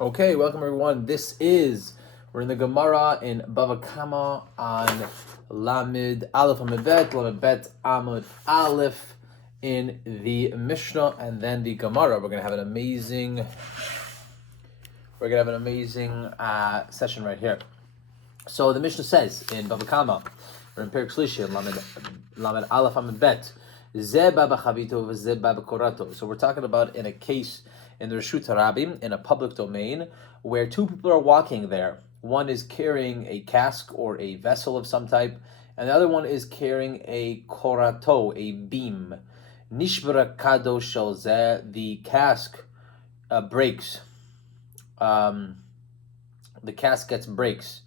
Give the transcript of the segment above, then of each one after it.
Okay, welcome everyone. We're in the Gemara in Bava on Lamed Aleph Amud Bet, Lamed Bet Amud Aleph in the Mishnah, and then the Gemara. We're gonna have an amazing session right here. So the Mishnah says in Bava we're in Perik Shlishi, Lamed Aleph Amud Bet, Ze Baba Chavito, Ze Baba Korato. So we're talking about in a case in the Reshut Harabim, in a public domain, where two people are walking there. One is carrying a cask or a vessel of some type, and the other one is carrying a korato, a beam. Nishbara kado shel zeh, the cask breaks. The cask gets breaks.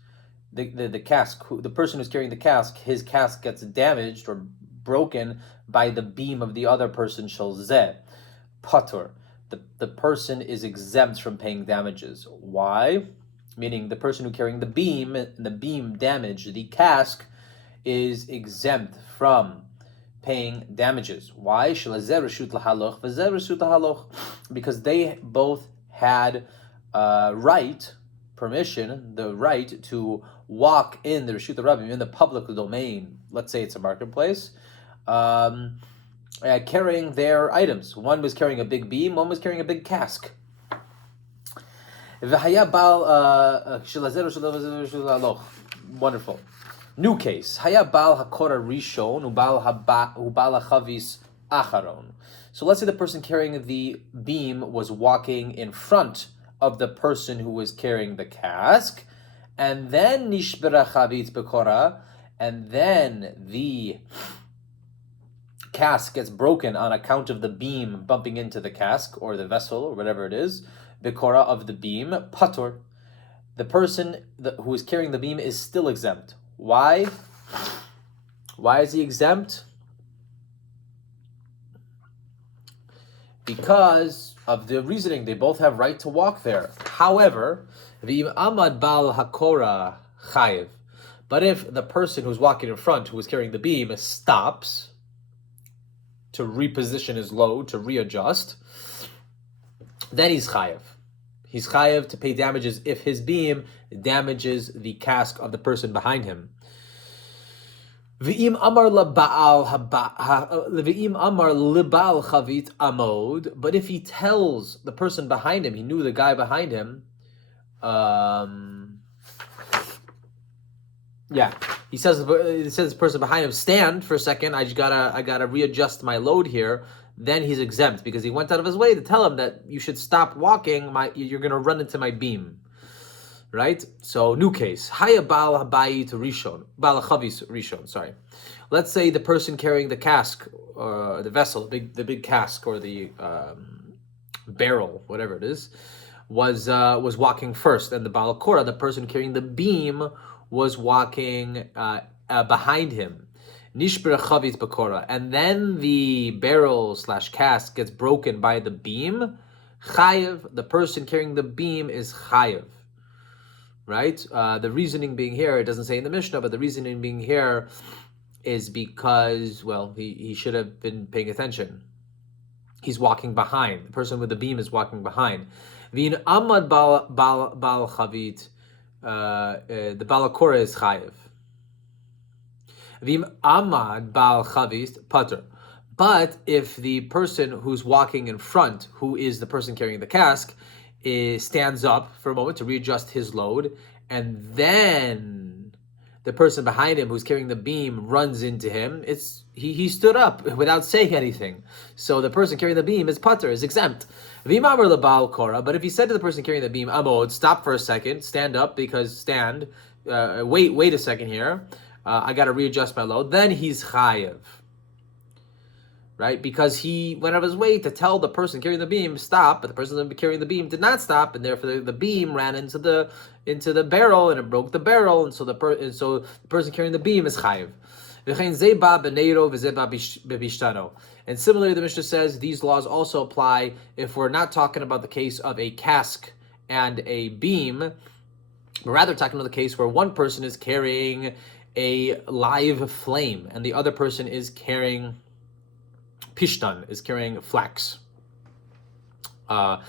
The cask, the person who's carrying the cask, his cask gets damaged or broken by the beam of the other person, shel zeh, patur. The person is exempt from paying damages. Why? Meaning the person who carrying the beam damaged the cask is exempt from paying damages. Why? Because they both had permission, the right to walk in the Reshut Harabim, in the public domain. Let's say it's a marketplace. Carrying their items. One was carrying a big beam, one was carrying a big cask. Wonderful. New case. So let's say the person carrying the beam was walking in front of the person who was carrying the cask, and then nishbera chavitz bekora, and then the cask gets broken on account of the beam bumping into the cask or the vessel or whatever it is, bikora of the beam, patur. The person who is carrying the beam is still exempt. Why? Why is he exempt? Because of the reasoning, they both have right to walk there. However, v'im amad bal hakora chayiv. But if the person who's walking in front, who is carrying the beam, stops to reposition his load, to readjust, then he's chayev. He's chayev to pay damages if his beam damages the cask of the person behind him. V'im amar libal chavit amod. But if he tells the person behind him, he knew the guy behind him, he says the person behind him, stand for a second, I gotta readjust my load here. Then he's exempt because he went out of his way to tell him that you should stop walking, you're gonna run into my beam. Right? So new case. Haya bal habayit rishon, bal chavis rishon, sorry. Let's say the person carrying the cask or the vessel, the big cask or the barrel, whatever it is, was walking first, and the balakora, the person carrying the beam, was walking behind him. Nishbera chavit bakora, and then the barrel / cask gets broken by the beam. Chayev, the person carrying the beam is chayev. Right? The reasoning being here, it doesn't say in the Mishnah, but the reasoning being here is because, well, he should have been paying attention. He's walking behind. The person with the beam is walking behind. V'in amad bal chavit. The balakora is chayev. V'im amad bal chavis pater. But if the person who's walking in front, who is the person carrying the cask, stands up for a moment to readjust his load, and then the person behind him who's carrying the beam runs into him, he stood up without saying anything. So the person carrying the beam is pater, is exempt. But if he said to the person carrying the beam, amod, stop for a second, stand up, because wait a second here, I got to readjust my load, then he's chayev. Right? Because he went out of his way to tell the person carrying the beam, stop, but the person carrying the beam did not stop, and therefore the beam ran into the barrel, and it broke the barrel, and so the person carrying the beam is chayev. And similarly, the Mishnah says these laws also apply if we're not talking about the case of a cask and a beam, but rather talking about the case where one person is carrying a live flame and the other person is carrying pishtan, is carrying flax. The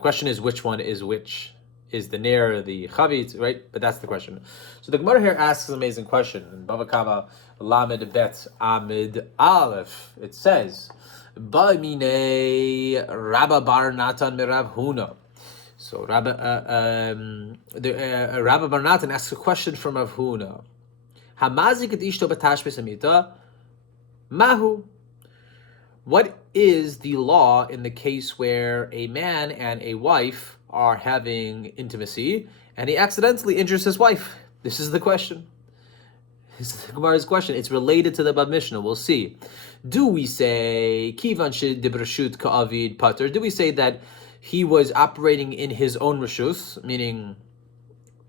question is which one is which. is the ner the chavit, right? But that's the question. So the Gemara here asks an amazing question in Bava Kama Lamed Bet Amid Aleph. It says, "Ba'mine Rabba Bar Natan Mirav Huna." So Rabba Bar Natan asks a question from Rav Huna. Hamazik et ishto b'tashbis amita mahu. What is the law in the case where a man and a wife are having intimacy and he accidentally injures his wife? This is the question. This is the Gemara's question. It's related to the Bab Mishnah. We'll see. Do we say kivan she'dibrashut ka'avid pater? Do we say that he was operating in his own reshus, meaning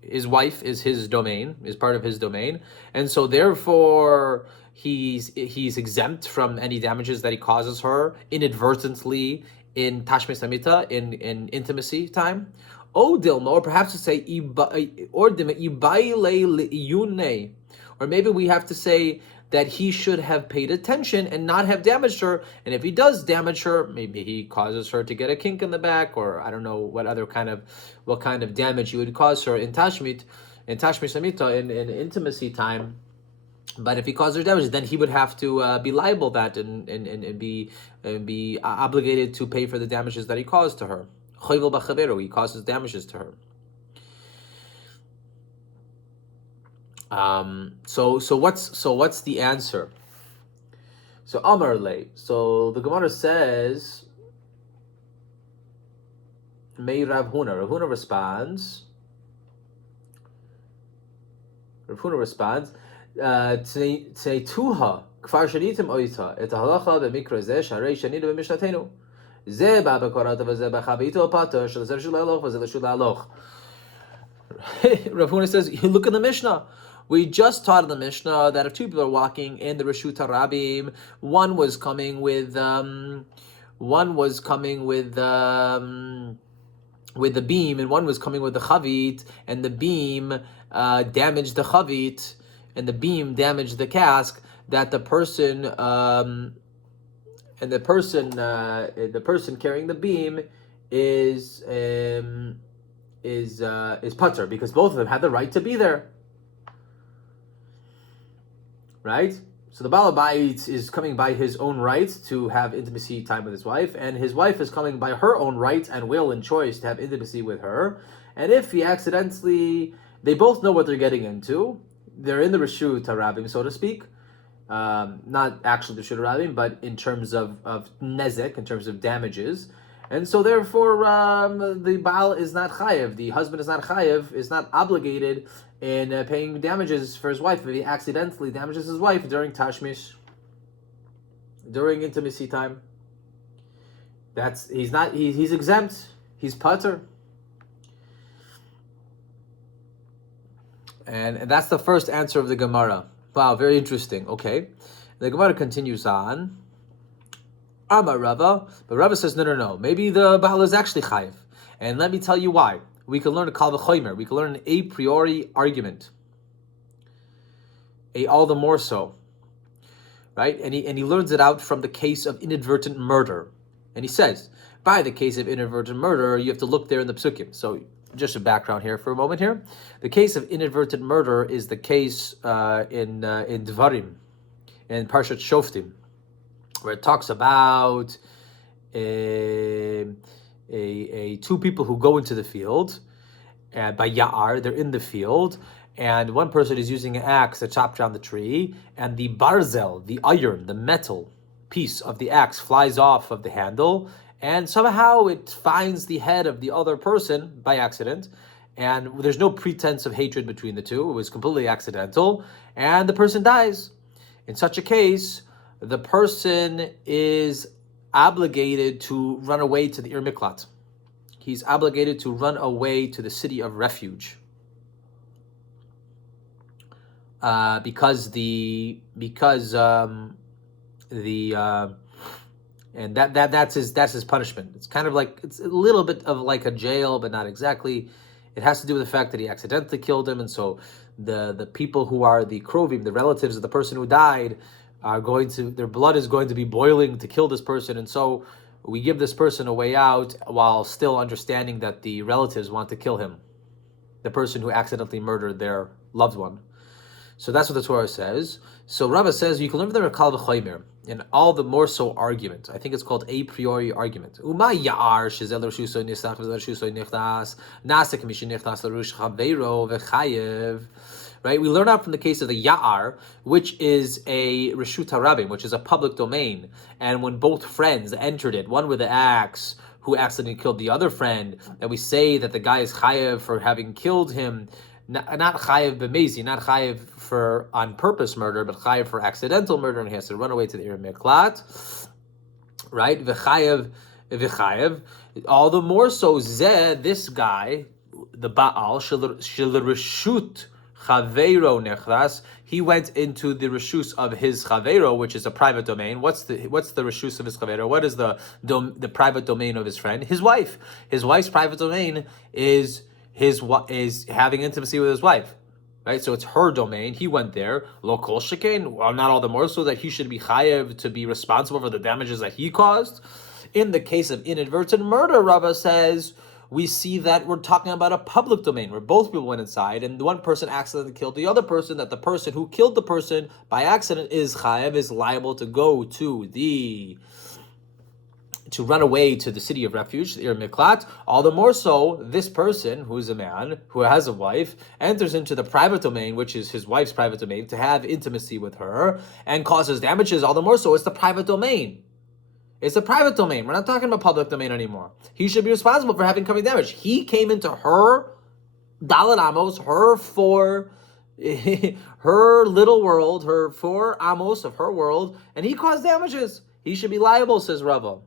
his wife is his domain, is part of his domain, and so therefore he's exempt from any damages that he causes her inadvertently in tashmis amita, in intimacy time? O dilma, or perhaps to say or maybe we have to say that he should have paid attention and not have damaged her. And if he does damage her, maybe he causes her to get a kink in the back, or I don't know what kind of damage he would cause her in tashmis amita, in intimacy time. But if he caused her damage, then he would have to be liable that and be obligated to pay for the damages that he caused to her. He causes damages to her. So what's the answer? So Amar Le. So the Gemara says, May Rav Huna. Rav Huna responds. Tuha kfar shanitim oita et halacha b'mikra zeh sharei shanita b'mishnatenu zeh ba b'korata v'zeh b'chavito pater shel zeh shulaloch v'zeh shulaloch. Rav Huna says, you look at the Mishnah. We just taught in the Mishnah that if two people are walking in the Reshut HaRabim, one was coming with the beam, and one was coming with the chavit, and the beam damaged the chavit, and the beam damaged the cask. That the person the person carrying the beam is pater, because both of them had the right to be there. Right? So the Baal Bayit is coming by his own right to have intimacy time with his wife, and his wife is coming by her own right and will and choice to have intimacy with her. And if he accidentally, they both know what they're getting into. They're in the Reshut HaRabim, so to speak. Not actually the Reshut HaRabim, but in terms of nezek, in terms of damages. And so therefore, the Baal is not chayev, the husband is not chayev, is not obligated in paying damages for his wife if he accidentally damages his wife during tashmish, during intimacy time. He's exempt, he's pater. And that's the first answer of the Gemara. Wow, very interesting. Okay. The Gemara continues on. Amar Rava, but Rava says no. Maybe the Baal is actually chayiv, and let me tell you why. We can learn a kal v'chomer. We can learn an a priori argument, all the more so, right? And he learns it out from the case of inadvertent murder, and he says by the case of inadvertent murder, you have to look there in the psukim. So just a background here for a moment here. The case of inadvertent murder is the case in Dvarim, in Parshat Shoftim, where it talks about two people who go into the field by Ya'ar. They're in the field, and one person is using an axe to chop down the tree, and the barzel, the iron, the metal piece of the axe flies off of the handle, and somehow it finds the head of the other person by accident, and there's no pretense of hatred between the two. It was completely accidental, and the person dies. In such a case, the person is obligated to run away to the Ir Miklat. He's obligated to run away to the city of refuge, because that's his punishment. It's kind of like, it's a little bit of like a jail, but not exactly. It has to do with the fact that he accidentally killed him, and so the people who are the krovim, the relatives of the person who died, their blood is going to be boiling to kill this person, and so we give this person a way out while still understanding that the relatives want to kill him. the person who accidentally murdered their loved one. So that's what the Torah says. So Rava says you can learn from the Rakal v'chomer in all the more so argument. I think it's called a priori argument. Uma ya'ar shezel r'shuso nisach v'zel r'shuso nichnas nasek mishin nichnas l'rush chaveiro v'chayev. Right, we learn out from the case of the Ya'ar, which is a Reshut HaRabim, which is a public domain. And when both friends entered it, one with the axe, who accidentally killed the other friend, and we say that the guy is chayev for having killed him, not chayev b'mezi, not chayev for on purpose murder, but chayev for accidental murder, and he has to run away to the Ir Miklat. Right, v'chayev. All the more so, zeh, this guy, the Baal, shel Reshut Chaveiro nechlas, he went into the reshus of his chaveiro, which is a private domain. What's the reshus of his chaveiro? What is the private domain of his friend? His wife. His wife's private domain is having intimacy with his wife, right? So it's her domain. He went there. Lo kol shekain. Well, not all the more so that he should be chayev to be responsible for the damages that he caused. In the case of inadvertent murder, Rava says, we see that we're talking about a public domain where both people went inside and one person accidentally killed the other person, that the person who killed the person by accident is chayev, is liable to go to run away to the city of refuge, the Ir Miklat. All the more so, this person, who is a man, who has a wife, enters into the private domain, which is his wife's private domain, to have intimacy with her, and causes damages. All the more so, it's the private domain. It's a private domain. We're not talking about public domain anymore. He should be responsible for having coming damage. He came into her Dalet Amos, her little world, her 4 Amos of her world, and he caused damages. He should be liable, says Rava,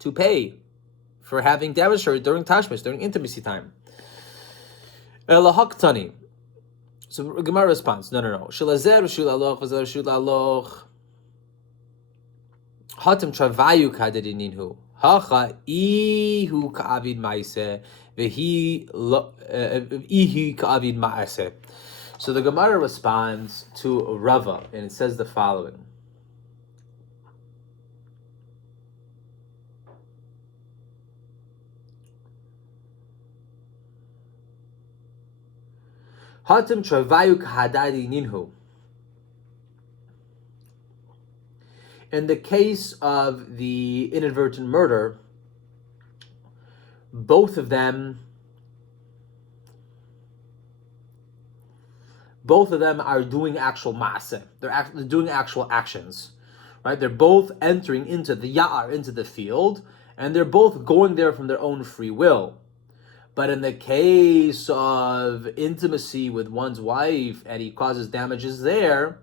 to pay for having damaged her during Tashmish, during intimacy time. Elahaktani. So Gemara responds, no. Shelazer Reshut Aloch, Vazer Reshut Aloch. Hatem travayu kadedininhu. Hacha ihu ka'avid ma'aseh vehi ihi ka'avid ma'aseh. So the Gemara responds to Rava, and it says the following. Hatem travayu kadedininhu. In the case of the inadvertent murder, both of them are doing actual maaseh. They're doing actual actions, right? They're both entering into the ya'ar, into the field, and they're both going there from their own free will. But in the case of intimacy with one's wife, and he causes damages there,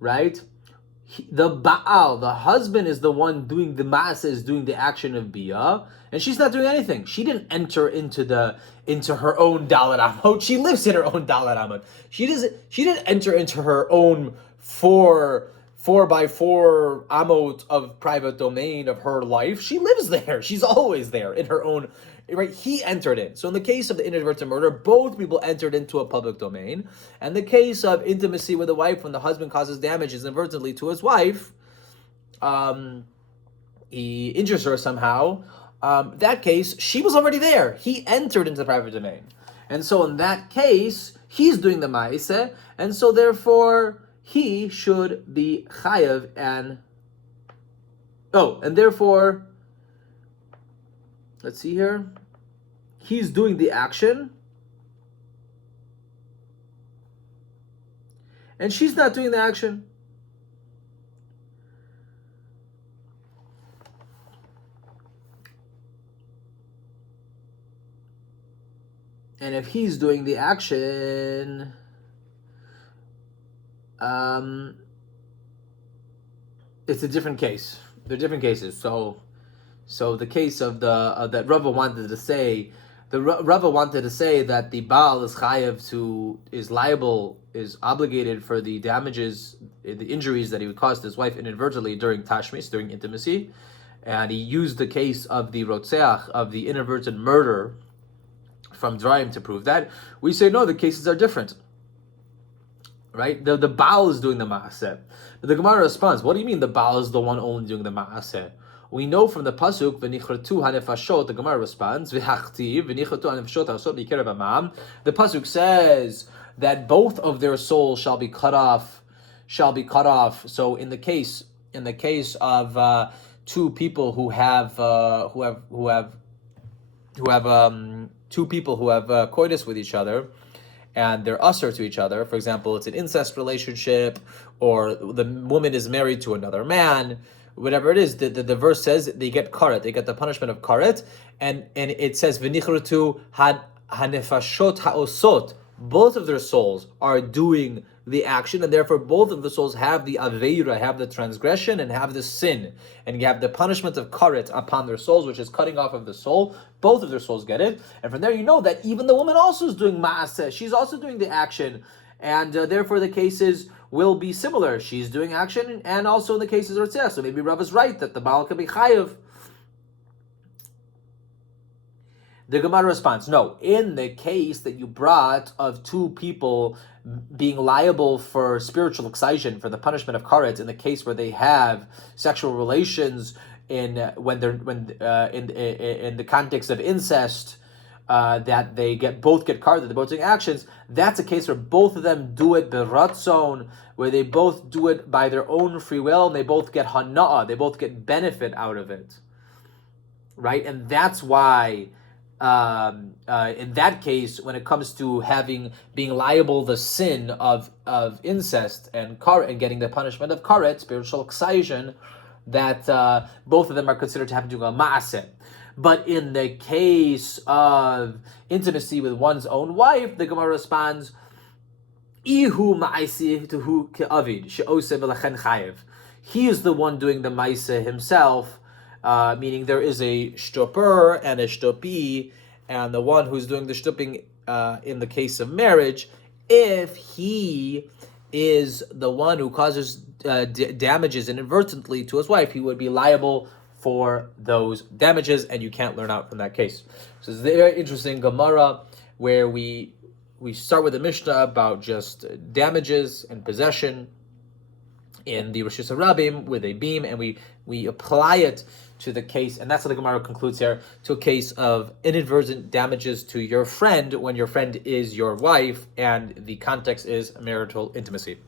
right? The Baal, the husband, is the one doing the maaseh, is doing the action of bia, and she's not doing anything. She didn't enter into her own dalet amot. She lives in her own dalet amot. She didn't enter into her own four by four amot of private domain of her life. She lives there. She's always there in her own. Right, he entered in. So in the case of the inadvertent murder, both people entered into a public domain. And the case of intimacy with a wife, when the husband causes damages inadvertently to his wife, he injures her somehow. That case, she was already there. He entered into the private domain. And so in that case, he's doing the ma'aseh, and so therefore he should be chayav and therefore, let's see here. He's doing the action, and she's not doing the action. And if he's doing the action, it's a different case. They're different cases. So the case of that Rava wanted to say, that the Baal is chayav is obligated for the damages, the injuries that he would cause to his wife inadvertently during tashmis, during intimacy, and he used the case of the rotzeach, of the inadvertent murder from Dvarim to prove that. We say no, the cases are different. Right? The Baal is doing the ma'aseh. But the Gemara responds, what do you mean the Baal is the one only doing the ma'aseh? We know from the pasuk v'nichratu hanefashot. The Gemara responds v'hachtiv v'nichratu hanefashot ha'asot b'ikerev amam. The pasuk says that both of their souls shall be cut off. So in the case of two people who have two people who have coitus with each other, and they're usher to each other. For example, it's an incest relationship, or the woman is married to another man. Whatever it is, the verse says they get karet, they get the punishment of karet, and it says v'nichratu hanefashot ha'osot. Both of their souls are doing the action, and therefore both of the souls have the aveira, have the transgression, and have the sin, and you have the punishment of karet upon their souls, which is cutting off of the soul. Both of their souls get it, and from there you know that even the woman also is doing maaseh. She's also doing the action, and therefore the cases will be similar. She's doing action, and also in the cases of Ritzeh. So maybe Rav is right that the Baal can be chayav. The Gemara responds, no, in the case that you brought of two people being liable for spiritual excision, for the punishment of karet, in the case where they have sexual relations in the context of incest, that they both get karet, that they're both doing actions, that's a case where both of them do it beratzon, where they both do it by their own free will, and they both get hana'ah, they both get benefit out of it, right? And that's why in that case, when it comes to being liable the sin of incest and karet, and getting the punishment of karet, spiritual excision, that both of them are considered to have to do a maaseh. But in the case of intimacy with one's own wife, the Gemara responds, Ihu ma'aseh tuhu ke'avid she'oseh v'lachen chayev. He is the one doing the ma'aseh himself, meaning there is a shtoper and a shtopi, and the one who's doing the shtoping in the case of marriage, if he is the one who causes damages inadvertently to his wife, he would be liable for those damages, and you can't learn out from that case. So it's a very interesting Gemara where we start with the Mishnah about just damages and possession in the Rosh Hashanah with a beam, and we apply it to the case, and that's how the Gemara concludes here, to a case of inadvertent damages to your friend when your friend is your wife, and the context is marital intimacy.